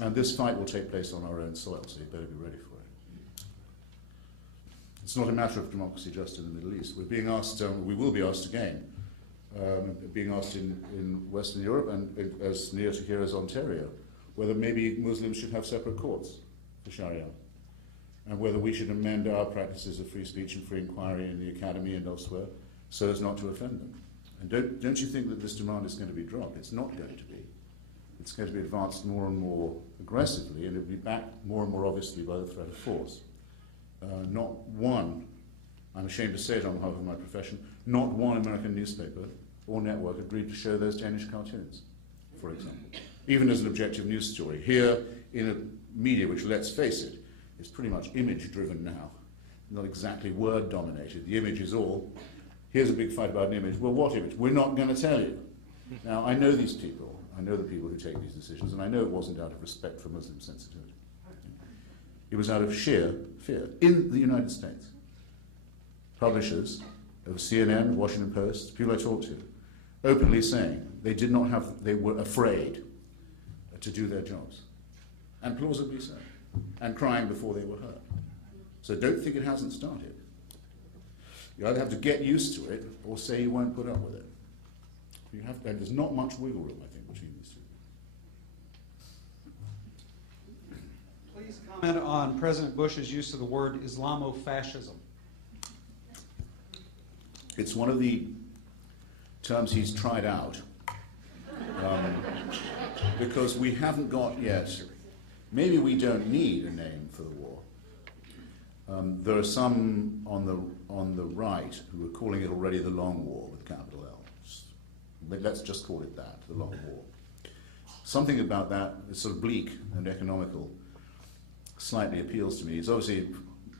And this fight will take place on our own soil, so you better be ready for it. It's not a matter of democracy just in the Middle East. We're being asked, we will be asked again, being asked in Western Europe and as near to here as Ontario, whether maybe Muslims should have separate courts for Sharia, and whether we should amend our practices of free speech and free inquiry in the academy and elsewhere so as not to offend them. And don't you think that this demand is going to be dropped? It's not going to be. It's going to be advanced more and more aggressively, and it will be backed more and more obviously by the threat of force. Not one, I'm ashamed to say it on behalf of my profession, not one American newspaper or network agreed to show those Danish cartoons, for example, even as an objective news story. Here, in a media which, let's face it, is pretty much image-driven now, not exactly word-dominated. The image is all, here's a big fight about an image. Well, what image? We're not going to tell you. Now, I know these people. I know the people who take these decisions, and I know it wasn't out of respect for Muslim sensitivity. It was out of sheer fear. In the United States, publishers of CNN, Washington Post, people I talked to, openly saying they were afraid to do their jobs, and plausibly so, and crying before they were heard. So don't think it hasn't started. You either have to get used to it or say you won't put up with it. And there's not much wiggle room, I think, between these two. Please comment on President Bush's use of the word Islamofascism. It's one of the terms he's tried out because we haven't got yet, maybe we don't need a name for the war. There are some on the right who are calling it already the Long War with capital L. Let's just call it that, the Long War. Something about that is sort of bleak and economical slightly appeals to me. It's obviously,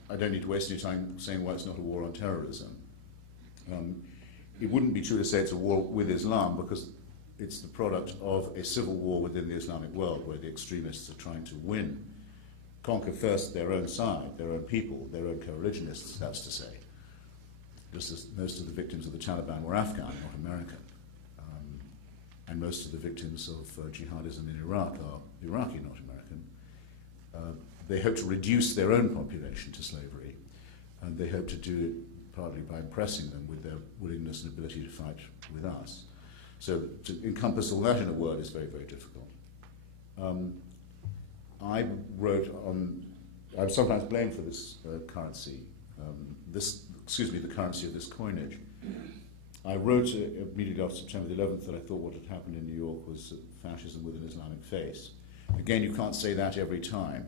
I don't need to waste any time saying why it's not a war on terrorism. It wouldn't be true to say it's a war with Islam because it's the product of a civil war within the Islamic world where the extremists are trying to conquer first their own side, their own people, their own co-religionists, that's to say. Just as most of the victims of the Taliban were Afghan, not American. And most of the victims of jihadism in Iraq are Iraqi, not American. They hope to reduce their own population to slavery, and they hope to do it partly by impressing them with their willingness and ability to fight with us. So to encompass all that in a word is very, very difficult. I wrote on, I'm sometimes blamed for this currency, the currency of this coinage. I wrote immediately after September the 11th that I thought what had happened in New York was fascism with an Islamic face. Again, you can't say that every time.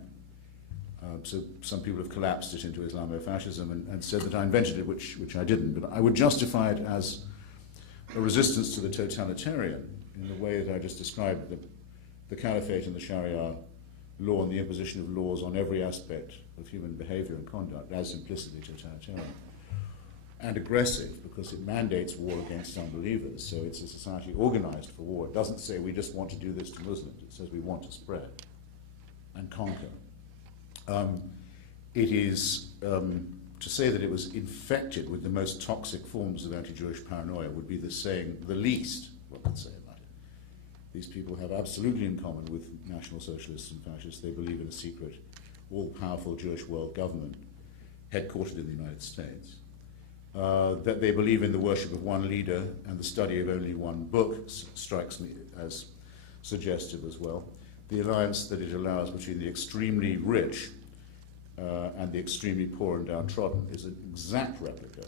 So some people have collapsed it into Islamofascism and said that I invented it, which I didn't. But I would justify it as a resistance to the totalitarian in the way that I just described, the caliphate and the Sharia law and the imposition of laws on every aspect of human behavior and conduct as implicitly totalitarian. And aggressive, because it mandates war against unbelievers. So it's a society organized for war. It doesn't say we just want to do this to Muslims. It says we want to spread and conquer. It is, to say that it was infected with the most toxic forms of anti-Jewish paranoia would be the least one could say about it. These people have absolutely in common with National Socialists and Fascists. They believe in a secret, all-powerful Jewish world government headquartered in the United States. That they believe in the worship of one leader and the study of only one book strikes me as suggestive as well. The alliance that it allows between the extremely rich and the extremely poor and downtrodden is an exact replica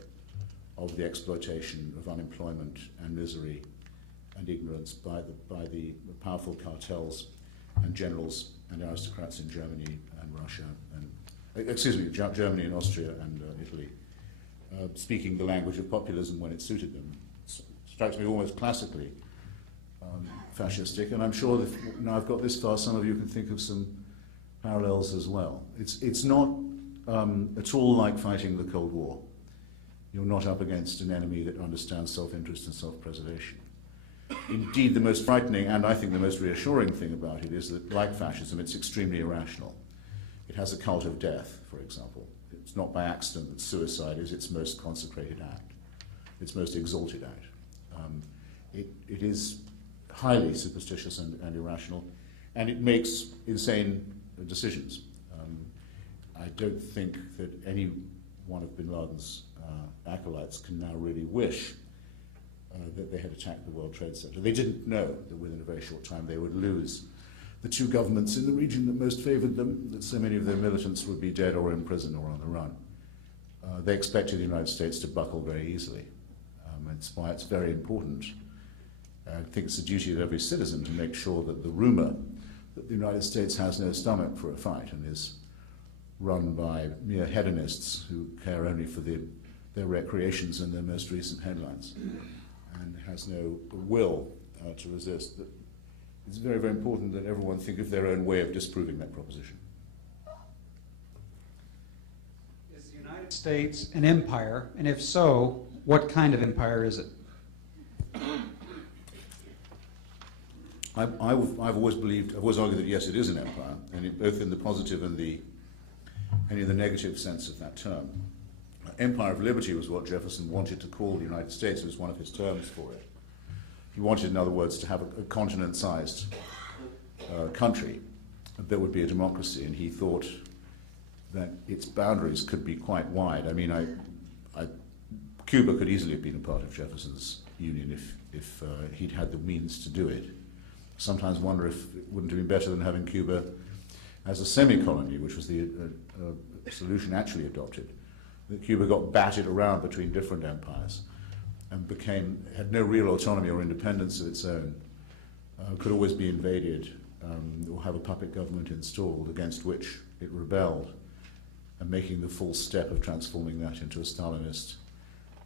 of the exploitation of unemployment and misery and ignorance by the powerful cartels and generals and aristocrats in Germany and Russia and, Germany and Austria and Italy. Speaking the language of populism when it suited them. Strikes me almost classically fascistic, and I'm sure that now I've got this far, some of you can think of some parallels as well. It's not at all like fighting the Cold War. You're not up against an enemy that understands self-interest and self-preservation. Indeed, the most frightening and I think the most reassuring thing about it is that, like fascism, it's extremely irrational. It has a cult of death, for example. It's not by accident that suicide is its most consecrated act, its most exalted act. It is highly superstitious and irrational, and it makes insane decisions. I don't think that any one of bin Laden's acolytes can now really wish that they had attacked the World Trade Center. They didn't know that within a very short time they would lose the two governments in the region that most favored them, that so many of their militants would be dead or in prison or on the run. They expected the United States to buckle very easily. It's why it's very important. I think it's the duty of every citizen to make sure that the rumor that the United States has no stomach for a fight and is run by mere hedonists who care only for their recreations and their most recent headlines and has no will to resist. It's very, very important that everyone think of their own way of disproving that proposition. Is the United States an empire? And if so, what kind of empire is it? I've always argued that yes, it is an empire, and both in the positive and in the negative sense of that term. Empire of liberty was what Jefferson wanted to call the United States. It was one of his terms for it. He wanted, in other words, to have a continent-sized country that would be a democracy, and he thought that its boundaries could be quite wide. I mean, Cuba could easily have been a part of Jefferson's union if he'd had the means to do it. Sometimes wonder if it wouldn't have been better than having Cuba as a semi-colony, which was the solution actually adopted. That Cuba got batted around between different empires and had no real autonomy or independence of its own, could always be invaded or have a puppet government installed against which it rebelled, and making the full step of transforming that into a Stalinist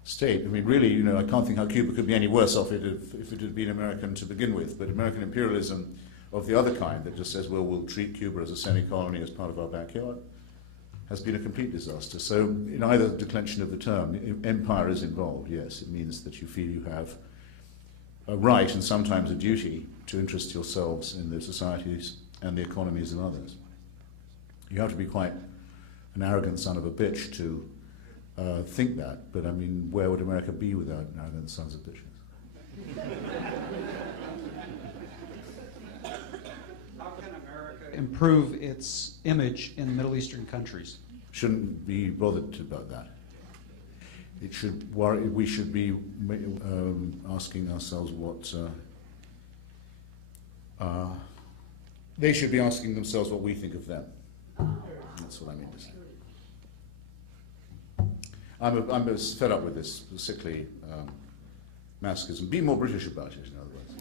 state. I mean, really, I can't think how Cuba could be any worse off if it had been American to begin with, but American imperialism of the other kind that just says, well, we'll treat Cuba as a semi-colony as part of our backyard, has been a complete disaster. So in either declension of the term, empire is involved, yes. It means that you feel you have a right and sometimes a duty to interest yourselves in the societies and the economies of others. You have to be quite an arrogant son of a bitch to think that, but I mean, where would America be without arrogant sons of bitches? How can America improve its image in Middle Eastern countries? Shouldn't be bothered about that. It should worry. We should be asking ourselves what they should be asking themselves what we think of them. That's what I mean to say. I'm fed up with this sickly masochism. Be more British about it, in other words.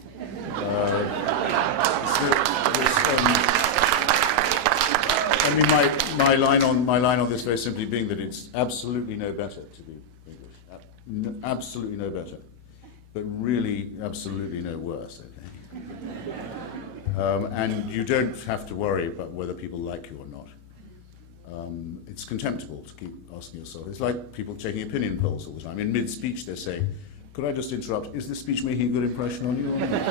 I mean, my line on this very simply being that it's absolutely no better to be English. Absolutely no better, but really absolutely no worse. Okay. And you don't have to worry about whether people like you or not. It's contemptible to keep asking yourself. It's like people taking opinion polls all the time. In mid-speech they're saying, could I just interrupt, is this speech making a good impression on you or not?